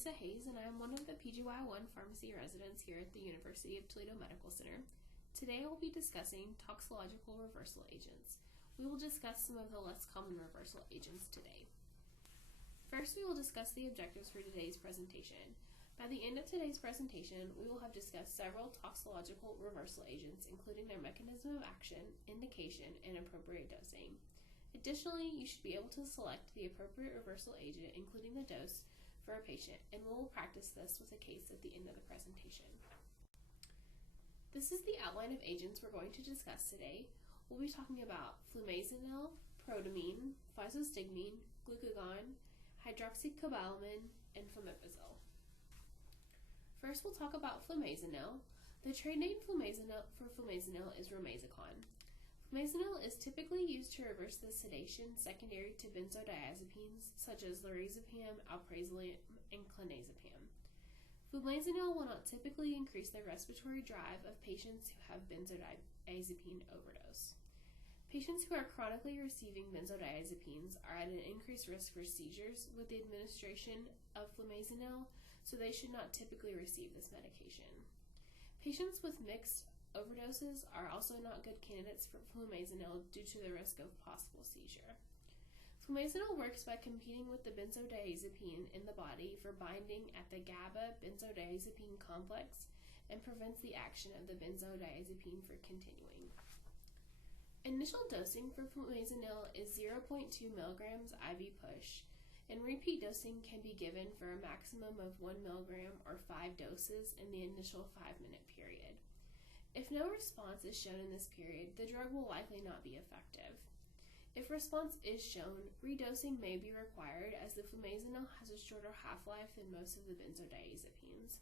Lisa Hayes, and I am one of the PGY1 pharmacy residents here at the University of Toledo Medical Center. Today I will be discussing toxicological reversal agents. We will discuss some of the less common reversal agents today. First, we will discuss the objectives for today's presentation. By the end of today's presentation, we will have discussed several toxicological reversal agents, including their mechanism of action, indication, and appropriate dosing. Additionally, you should be able to select the appropriate reversal agent, including the dose, for a patient, and we will practice this with a case at the end of the presentation. This is the outline of agents we're going to discuss today. We'll be talking about flumazenil, protamine, physostigmine, glucagon, hydroxycobalamin, and famotidine. First, we'll talk about flumazenil. The trade name for flumazenil is romazicon. Flumazenil is typically used to reverse the sedation secondary to benzodiazepines such as lorazepam, alprazolam, and clonazepam. Flumazenil will not typically increase the respiratory drive of patients who have benzodiazepine overdose. Patients who are chronically receiving benzodiazepines are at an increased risk for seizures with the administration of flumazenil, so they should not typically receive this medication. Patients with mixed overdoses are also not good candidates for flumazenil due to the risk of possible seizure. Flumazenil works by competing with the benzodiazepine in the body for binding at the GABA benzodiazepine complex and prevents the action of the benzodiazepine for continuing. Initial dosing for flumazenil is 0.2 milligrams IV push, and repeat dosing can be given for a maximum of 1 milligram or 5 doses in the initial 5-minute period. If no response is shown in this period, the drug will likely not be effective. If response is shown, redosing may be required as the flumazenil has a shorter half-life than most of the benzodiazepines.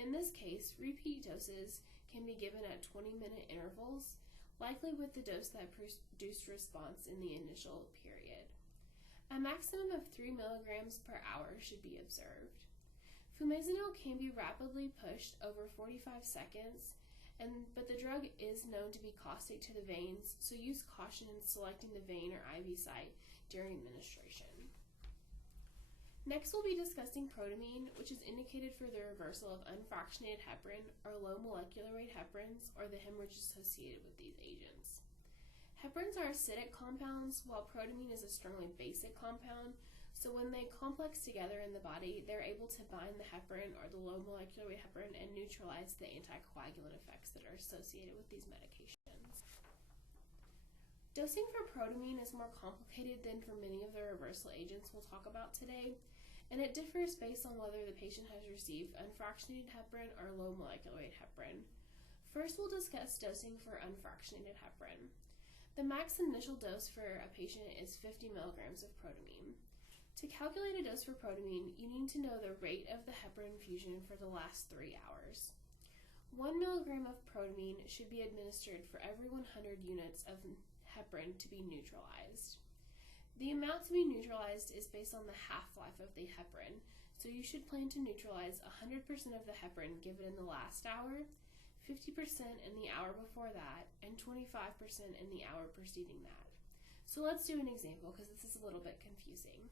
In this case, repeat doses can be given at 20-minute intervals, likely with the dose that produced response in the initial period. A maximum of 3 milligrams per hour should be observed. Flumazenil can be rapidly pushed over 45 seconds, but the drug is known to be caustic to the veins, so use caution in selecting the vein or IV site during administration. Next, we'll be discussing protamine, which is indicated for the reversal of unfractionated heparin or low molecular weight heparins or the hemorrhage associated with these agents. Heparins are acidic compounds, while protamine is a strongly basic compound, so when they complex together in the body, they're able to bind the heparin or the low molecular weight heparin and neutralize the anticoagulant effects that are associated with these medications. Dosing for protamine is more complicated than for many of the reversal agents we'll talk about today, and it differs based on whether the patient has received unfractionated heparin or low molecular weight heparin. First, we'll discuss dosing for unfractionated heparin. The max initial dose for a patient is 50 milligrams of protamine. To calculate a dose for protamine, you need to know the rate of the heparin infusion for the last 3 hours. 1 milligram of protamine should be administered for every 100 units of heparin to be neutralized. The amount to be neutralized is based on the half-life of the heparin, so you should plan to neutralize 100% of the heparin given in the last hour, 50% in the hour before that, and 25% in the hour preceding that. So let's do an example because this is a little bit confusing.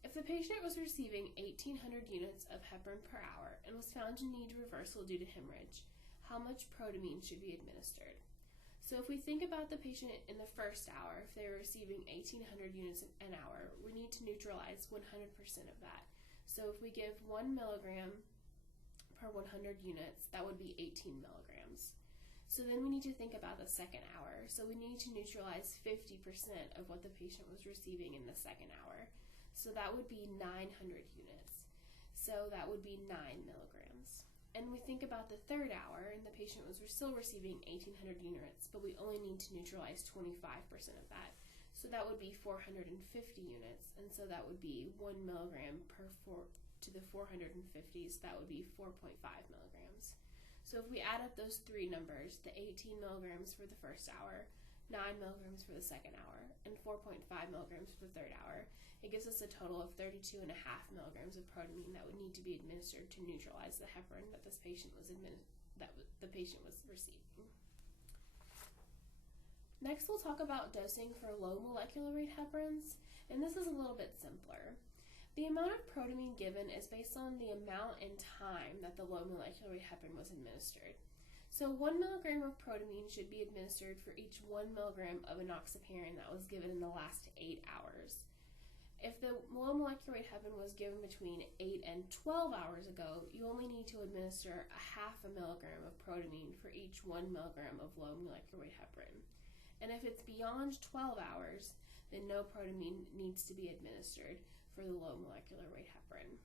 If the patient was receiving 1,800 units of heparin per hour and was found to need reversal due to hemorrhage, how much protamine should be administered? So if we think about the patient in the first hour, if they were receiving 1,800 units an hour, we need to neutralize 100% of that. So if we give 1 milligram per 100 units, that would be 18 milligrams. So then we need to think about the second hour. So we need to neutralize 50% of what the patient was receiving in the second hour. So that would be 900 units. So that would be 9 milligrams. And we think about the third hour, and the patient was still receiving 1,800 units, but we only need to neutralize 25% of that. So that would be 450 units, and so that would be 1 milligram per 4 to the 450s, that would be 4.5 milligrams. So if we add up those three numbers, the 18 milligrams for the first hour, 9 milligrams for the second hour, and 4.5 milligrams for the third hour, it gives us a total of 32.5 milligrams of protamine that would need to be administered to neutralize the heparin that the patient was receiving. Next, we'll talk about dosing for low molecular weight heparins, and this is a little bit simpler. The amount of protamine given is based on the amount and time that the low molecular weight heparin was administered. So 1 milligram of protamine should be administered for each 1 milligram of enoxaparin that was given in the last 8 hours. If the low molecular weight heparin was given between 8 and 12 hours ago, you only need to administer a half a milligram of protamine for each 1 milligram of low molecular weight heparin. And if it's beyond 12 hours, then no protamine needs to be administered for the low molecular weight heparin.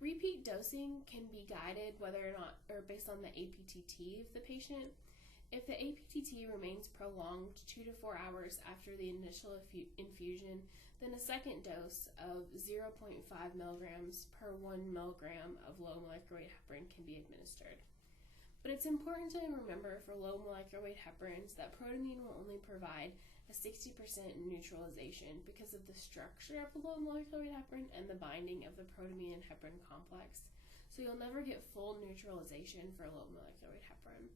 Repeat dosing can be guided whether or not, or based on the APTT of the patient. If the APTT remains prolonged 2 to 4 hours after the initial infusion, then a second dose of 0.5 milligrams per 1 milligram of low molecular weight heparin can be administered. But it's important to remember for low molecular weight heparins that protamine will only provide a 60% neutralization because of the structure of the low molecular weight heparin and the binding of the protamine and heparin complex. So you'll never get full neutralization for low molecular weight heparin.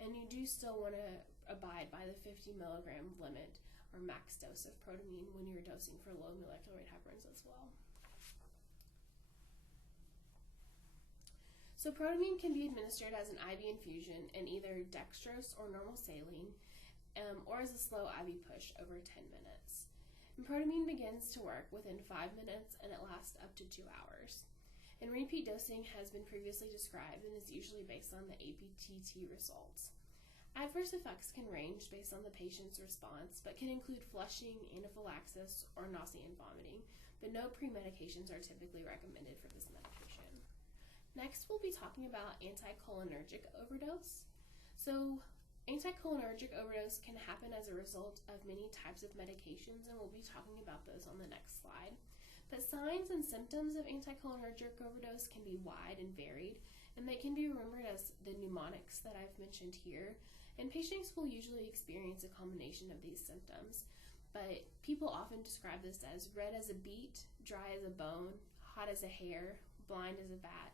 And you do still want to abide by the 50 milligram limit or max dose of protamine when you're dosing for low molecular weight heparins as well. So protamine can be administered as an IV infusion in either dextrose or normal saline, or as a slow IV push over 10 minutes. And protamine begins to work within 5 minutes and it lasts up to 2 hours. And repeat dosing has been previously described and is usually based on the APTT results. Adverse effects can range based on the patient's response, but can include flushing, anaphylaxis, or nausea and vomiting, but no pre-medications are typically recommended for this medication. Next, we'll be talking about anticholinergic overdose. So, anticholinergic overdose can happen as a result of many types of medications, and we'll be talking about those on the next slide. But signs and symptoms of anticholinergic overdose can be wide and varied, and they can be remembered as the mnemonics that I've mentioned here. And patients will usually experience a combination of these symptoms, but people often describe this as red as a beet, dry as a bone, hot as a hare, blind as a bat,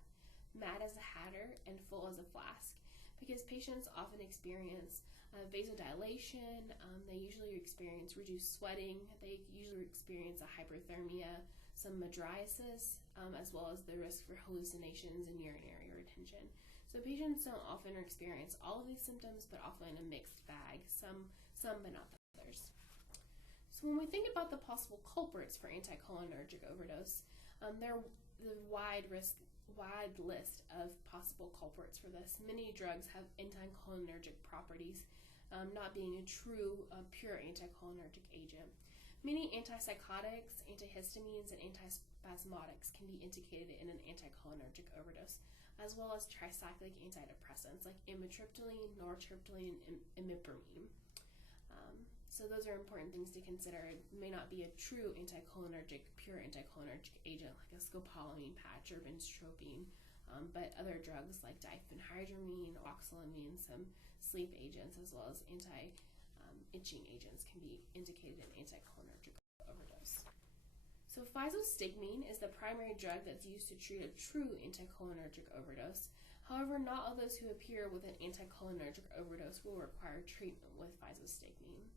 mad as a hatter, and full as a flask, because patients often experience vasodilation, they usually experience reduced sweating, they usually experience a hyperthermia, some mydriasis, as well as the risk for hallucinations and urinary retention. So patients don't often experience all of these symptoms, but often a mixed bag, some but not the others. So when we think about the possible culprits for anticholinergic overdose, there are the wide list of possible culprits for this. Many drugs have anticholinergic properties, not being a true, pure anticholinergic agent. Many antipsychotics, antihistamines, and antispasmodics can be indicated in an anticholinergic overdose, as well as tricyclic antidepressants like amitriptyline, nortriptyline, and imipramine. So those are important things to consider. It may not be a true pure anticholinergic agent like a scopolamine patch or benztropine, but other drugs like diphenhydramine, oxylamine, some sleep agents, as well as anti-itching agents can be indicated in anticholinergic overdose. So physostigmine is the primary drug that's used to treat a true anticholinergic overdose. However, not all those who appear with an anticholinergic overdose will require treatment with physostigmine.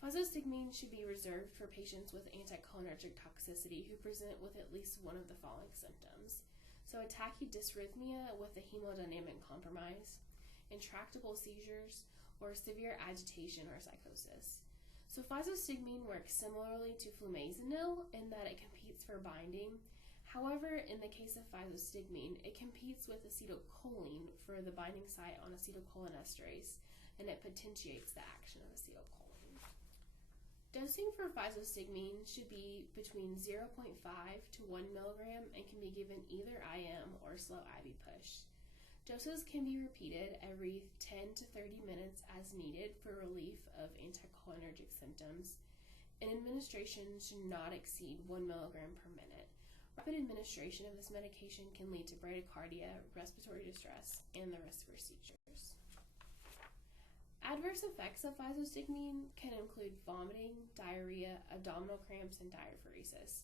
Physostigmine should be reserved for patients with anticholinergic toxicity who present with at least one of the following symptoms. So a tachydysrhythmia with a hemodynamic compromise, intractable seizures, or severe agitation or psychosis. So physostigmine works similarly to flumazenil in that it competes for binding. However, in the case of physostigmine, it competes with acetylcholine for the binding site on acetylcholinesterase, and it potentiates the action of acetylcholine. Dosing for physostigmine should be between 0.5 to 1 milligram and can be given either IM or slow IV push. Doses can be repeated every 10 to 30 minutes as needed for relief of anticholinergic symptoms, and administration should not exceed 1 milligram per minute. Rapid administration of this medication can lead to bradycardia, respiratory distress, and the risk for seizures. Adverse effects of physostigmine can include vomiting, diarrhea, abdominal cramps, and diaphoresis.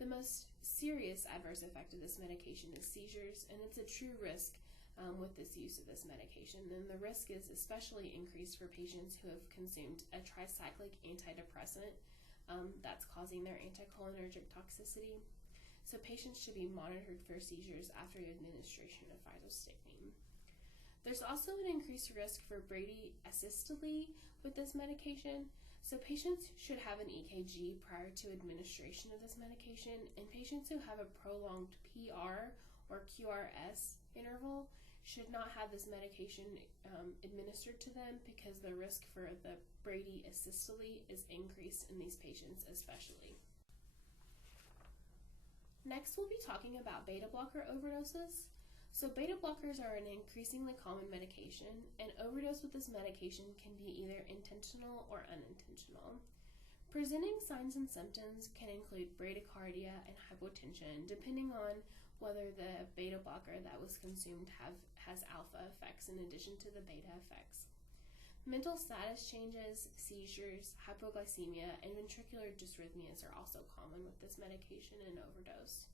The most serious adverse effect of this medication is seizures, and it's a true risk with this use of this medication. And the risk is especially increased for patients who have consumed a tricyclic antidepressant that's causing their anticholinergic toxicity. So patients should be monitored for seizures after the administration of physostigmine. There's also an increased risk for bradyacystole with this medication. So patients should have an EKG prior to administration of this medication, and patients who have a prolonged PR or QRS interval should not have this medication administered to them because the risk for the bradyacystole is increased in these patients especially. Next, we'll be talking about beta blocker overdoses. So beta blockers are an increasingly common medication, and overdose with this medication can be either intentional or unintentional. Presenting signs and symptoms can include bradycardia and hypotension, depending on whether the beta blocker that was consumed has alpha effects in addition to the beta effects. Mental status changes, seizures, hypoglycemia, and ventricular dysrhythmias are also common with this medication and overdose.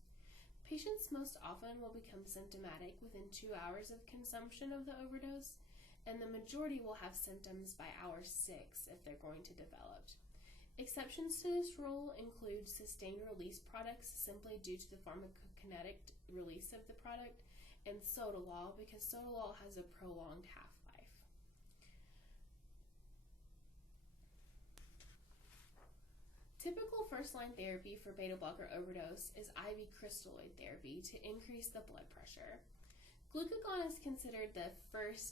Patients most often will become symptomatic within 2 hours of consumption of the overdose, and the majority will have symptoms by hour 6 if they're going to develop. Exceptions to this rule include sustained release products simply due to the pharmacokinetic release of the product, and sotalol because sotalol has a prolonged half-life. Typical first-line therapy for beta blocker overdose is IV crystalloid therapy to increase the blood pressure. Glucagon is considered the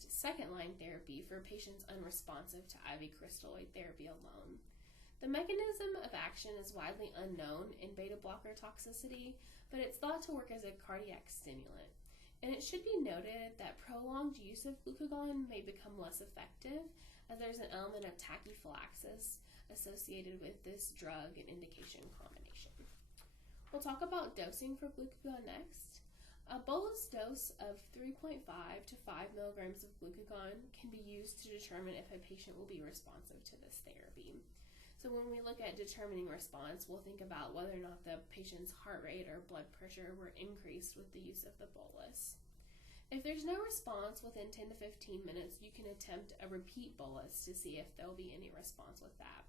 second-line therapy for patients unresponsive to IV crystalloid therapy alone. The mechanism of action is widely unknown in beta blocker toxicity, but it's thought to work as a cardiac stimulant. And it should be noted that prolonged use of glucagon may become less effective, as there's an element of tachyphylaxis associated with this drug and indication combination. We'll talk about dosing for glucagon next. A bolus dose of 3.5 to 5 milligrams of glucagon can be used to determine if a patient will be responsive to this therapy. So when we look at determining response, we'll think about whether or not the patient's heart rate or blood pressure were increased with the use of the bolus. If there's no response within 10 to 15 minutes, you can attempt a repeat bolus to see if there'll be any response with that.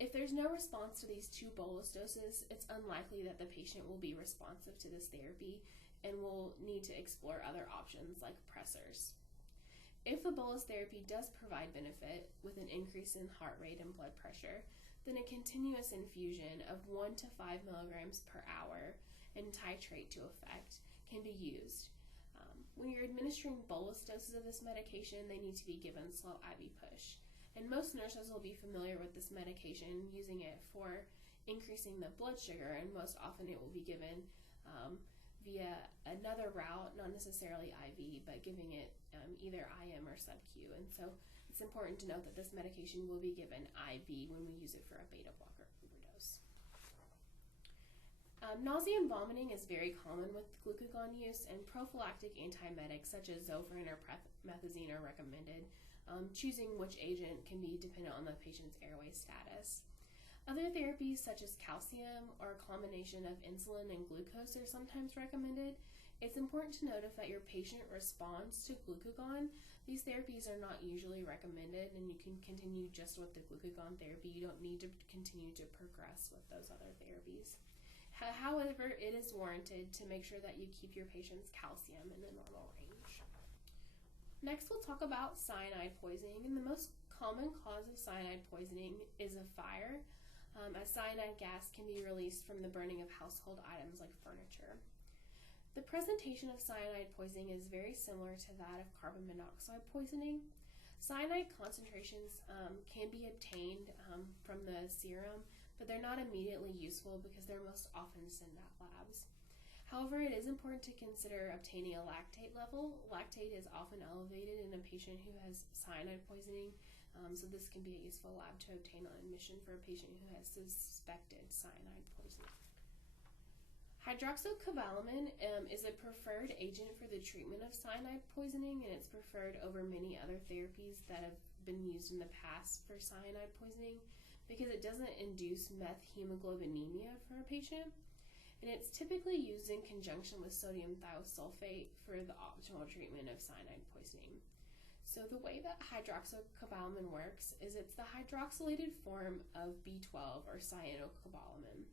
If there's no response to these 2 bolus doses, it's unlikely that the patient will be responsive to this therapy and will need to explore other options like pressors. If the bolus therapy does provide benefit with an increase in heart rate and blood pressure, then a continuous infusion of 1 to 5 milligrams per hour and titrate to effect can be used. When you're administering bolus doses of this medication, they need to be given slow IV push. And most nurses will be familiar with this medication, using it for increasing the blood sugar, and most often it will be given via another route, not necessarily IV, but giving it either IM or sub-Q. And so it's important to note that this medication will be given IV when we use it for a beta blocker overdose. Nausea and vomiting is very common with glucagon use, and prophylactic antiemetics such as Zofran or promethazine are recommended. Choosing which agent can be dependent on the patient's airway status. Other therapies such as calcium or a combination of insulin and glucose are sometimes recommended. It's important to note if that your patient responds to glucagon, these therapies are not usually recommended, and you can continue just with the glucagon therapy. You don't need to continue to progress with those other therapies. However, it is warranted to make sure that you keep your patient's calcium in the normal range. Next, we'll talk about cyanide poisoning, and the most common cause of cyanide poisoning is a fire, as cyanide gas can be released from the burning of household items like furniture. The presentation of cyanide poisoning is very similar to that of carbon monoxide poisoning. Cyanide concentrations can be obtained from the serum, but they're not immediately useful because they're most often sent out labs. However, it is important to consider obtaining a lactate level. Lactate is often elevated in a patient who has cyanide poisoning, so this can be a useful lab to obtain on admission for a patient who has suspected cyanide poisoning. Hydroxycobalamin is a preferred agent for the treatment of cyanide poisoning, and it's preferred over many other therapies that have been used in the past for cyanide poisoning because it doesn't induce methemoglobinemia for a patient. And it's typically used in conjunction with sodium thiosulfate for the optimal treatment of cyanide poisoning. So the way that hydroxycobalamin works is it's the hydroxylated form of B12 or cyanocobalamin.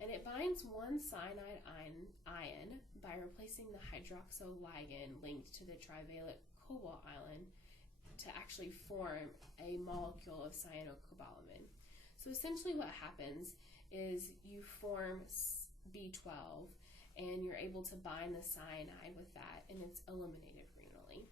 And it binds one cyanide ion by replacing the hydroxyl ligand linked to the trivalent cobalt ion to actually form a molecule of cyanocobalamin. So essentially what happens is you form B12 and you're able to bind the cyanide with that, and it's eliminated renally.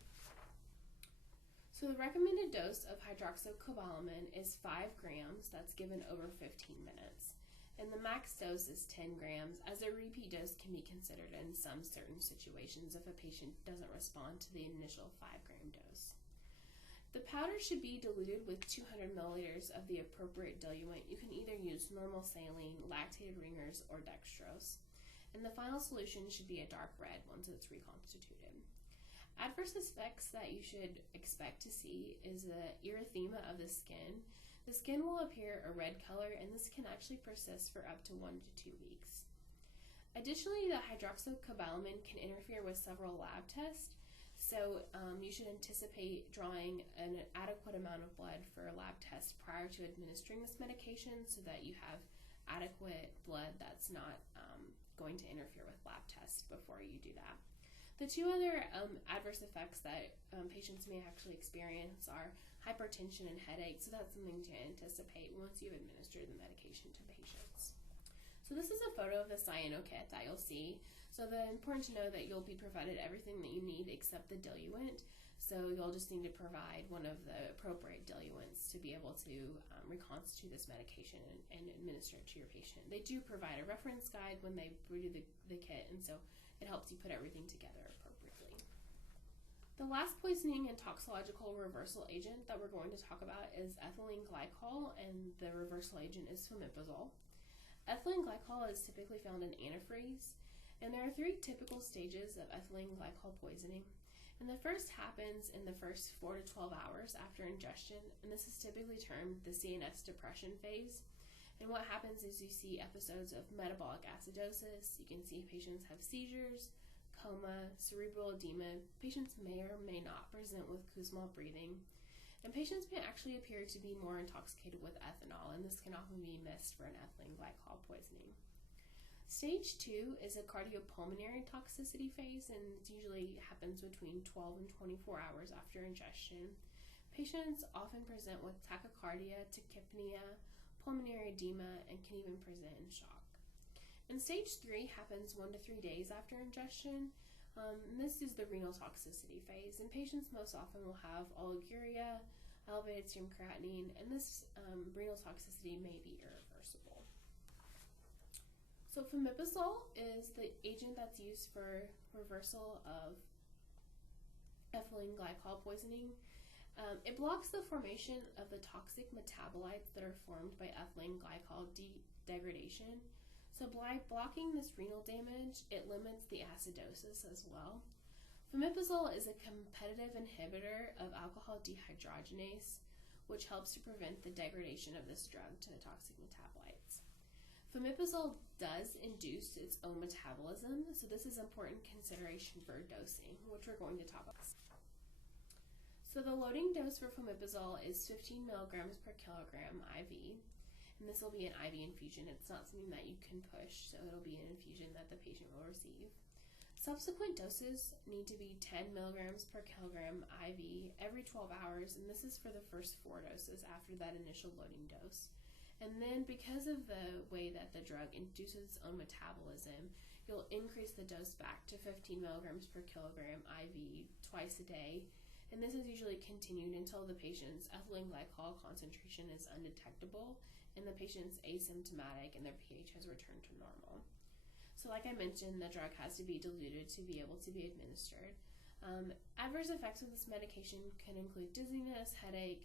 So the recommended dose of hydroxycobalamin is 5 grams, that's given over 15 minutes. And the max dose is 10 grams, as a repeat dose can be considered in some certain situations if a patient doesn't respond to the initial 5-gram dose. The powder should be diluted with 200 milliliters of the appropriate diluent. You can either use normal saline, lactated ringers, or dextrose. And the final solution should be a dark red once it's reconstituted. Adverse effects that you should expect to see is the erythema of the skin. The skin will appear a red color, and this can actually persist for up to 1 to 2 weeks. Additionally, the hydroxycobalamin can interfere with several lab tests, so you should anticipate drawing an adequate amount of blood for a lab test prior to administering this medication so that you have adequate blood that's not going to interfere with lab tests before you do that. The two other adverse effects that patients may actually experience are hypertension and headache, so that's something to anticipate once you administer the medication to patients. So this is a photo of the cyano kit that you'll see. So the important to know that you'll be provided everything that you need except the diluent. So you'll just need to provide one of the appropriate diluents to be able to reconstitute this medication and administer it to your patient. They do provide a reference guide when they brew the kit, and so it helps you put everything together appropriately. The last poisoning and toxicological reversal agent that we're going to talk about is ethylene glycol, and the reversal agent is fomepizole. Ethylene glycol is typically found in antifreeze, and there are 3 typical stages of ethylene glycol poisoning. And the first happens in the first 4 to 12 hours after ingestion, and this is typically termed the CNS depression phase. And what happens is you see episodes of metabolic acidosis. You can see patients have seizures, coma, cerebral edema. Patients may or may not present with Kussmaul breathing. And patients may actually appear to be more intoxicated with ethanol, and this can often be missed for an ethylene glycol poisoning. Stage 2 is a cardiopulmonary toxicity phase, and it usually happens between 12 and 24 hours after ingestion. Patients often present with tachycardia, tachypnea, pulmonary edema, and can even present in shock. And stage 3 happens 1 to 3 days after ingestion. And this is the renal toxicity phase, and patients most often will have oliguria, elevated serum creatinine, and this renal toxicity may be irreversible. So fomepizole is the agent that's used for reversal of ethylene glycol poisoning. It blocks the formation of the toxic metabolites that are formed by ethylene glycol degradation. So by blocking this renal damage, it limits the acidosis as well. Fomepizole is a competitive inhibitor of alcohol dehydrogenase, which helps to prevent the degradation of this drug to the toxic metabolites. Fomepizole does induce its own metabolism, so this is important consideration for dosing, which we're going to talk about. So the loading dose for fomepizole is 15 milligrams per kilogram IV, and this will be an IV infusion. It's not something that you can push, so it'll be an infusion that the patient will receive. Subsequent doses need to be 10 milligrams per kilogram IV every 12 hours, and this is for the first 4 doses after that initial loading dose. And then because of the way that the drug induces its own metabolism, you'll increase the dose back to 15 milligrams per kilogram IV twice a day. And this is usually continued until the patient's ethylene glycol concentration is undetectable and the patient's asymptomatic and their pH has returned to normal. So like I mentioned, the drug has to be diluted to be able to be administered. Adverse effects of this medication can include dizziness, headache.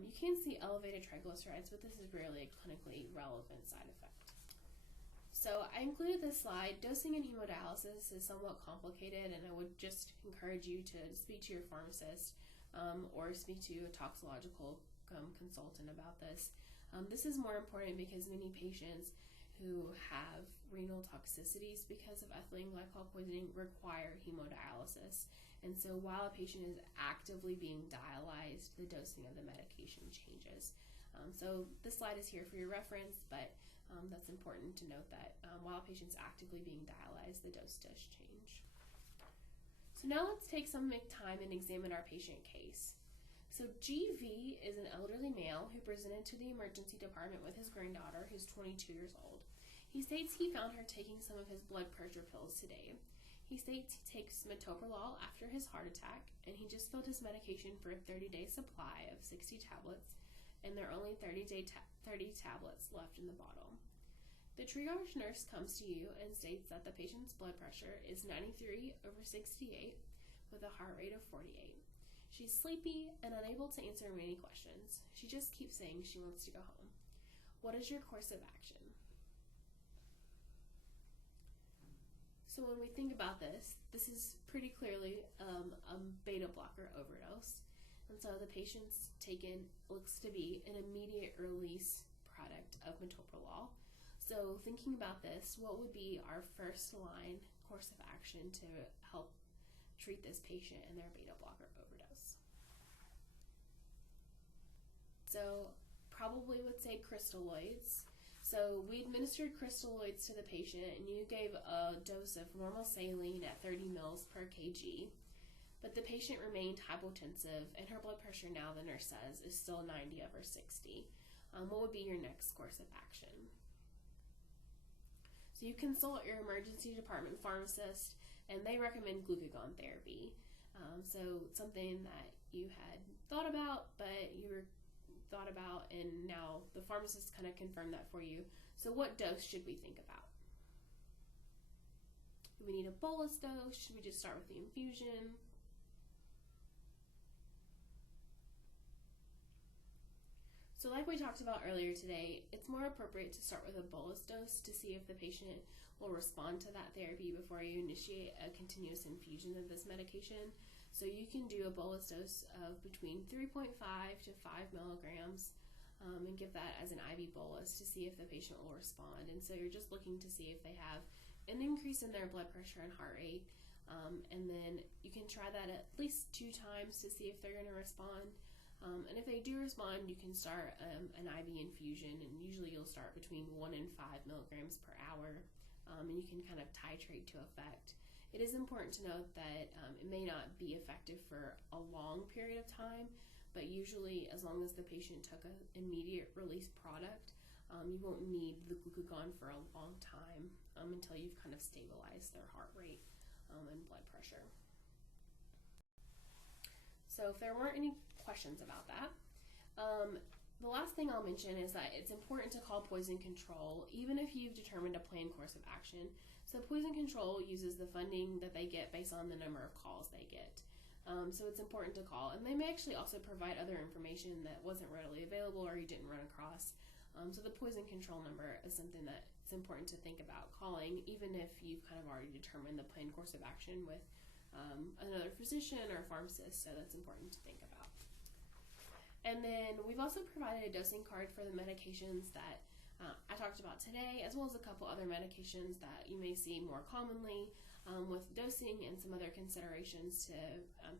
You can see elevated triglycerides, but this is rarely a clinically relevant side effect. So I included this slide. Dosing and hemodialysis is somewhat complicated, and I would just encourage you to speak to your pharmacist or speak to a toxicological consultant about this. This is more important because many patients who have renal toxicities because of ethylene glycol poisoning require hemodialysis. And so while a patient is actively being dialyzed, the dosing of the medication changes. So this slide is here for your reference, but that's important to note that while a patient's actively being dialyzed, the dose does change. So now let's take some time and examine our patient case. So GV is an elderly male who presented to the emergency department with his granddaughter, who's 22 years old. He states he found her taking some of his blood pressure pills today. He states he takes metoprolol after his heart attack, and he just filled his medication for a 30-day supply of 60 tablets, and there are only 30 tablets left in the bottle. The triage nurse comes to you and states that the patient's blood pressure is 93/68 with a heart rate of 48. She's sleepy and unable to answer many questions. She just keeps saying she wants to go home. What is your course of action? So when we think about this is pretty clearly a beta blocker overdose. And so the patient's taken looks to be an immediate release product of metoprolol. So thinking about this, what would be our first line course of action to help treat this patient and their beta blocker overdose? So probably would say crystalloids. So we administered crystalloids to the patient, and you gave a dose of normal saline at 30 mils per kg. But the patient remained hypotensive, and her blood pressure now, the nurse says, is still 90/60. What would be your next course of action? So you consult your emergency department pharmacist, and they recommend glucagon therapy. So something that you had thought about, but you were thought about, and now the pharmacist kind of confirmed that for you. So what dose should we think about? Do we need a bolus dose? Should we just start with the infusion? So like we talked about earlier today, it's more appropriate to start with a bolus dose to see if the patient will respond to that therapy before you initiate a continuous infusion of this medication. So you can do a bolus dose of between 3.5 to 5 milligrams and give that as an IV bolus to see if the patient will respond. And so you're just looking to see if they have an increase in their blood pressure and heart rate. And then you can try that at least 2 times to see if they're going to respond. And if they do respond, you can start an IV infusion, and usually you'll start between 1 and 5 milligrams per hour, and you can kind of titrate to effect. It is important to note that it may not be effective for a long period of time, but usually as long as the patient took an immediate release product, you won't need the glucagon for a long time until you've kind of stabilized their heart rate and blood pressure. So if there weren't any questions about that, the last thing I'll mention is that it's important to call poison control even if you've determined a planned course of action. So poison control uses the funding that they get based on the number of calls they get. So it's important to call, and they may actually also provide other information that wasn't readily available or you didn't run across. So the poison control number is something that it's important to think about calling, even if you've kind of already determined the planned course of action with another physician or a pharmacist, so that's important to think about. And then we've also provided a dosing card for the medications that I talked about today, as well as a couple other medications that you may see more commonly with dosing and some other considerations to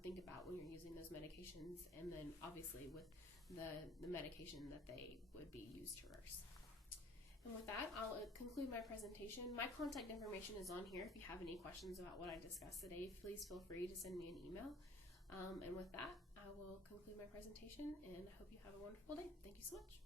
think about when you're using those medications, and then obviously with the medication that they would be used to reverse. And with that, I'll conclude my presentation. My contact information is on here. If you have any questions about what I discussed today, please feel free to send me an email. And with that, I will conclude my presentation, and I hope you have a wonderful day. Thank you so much.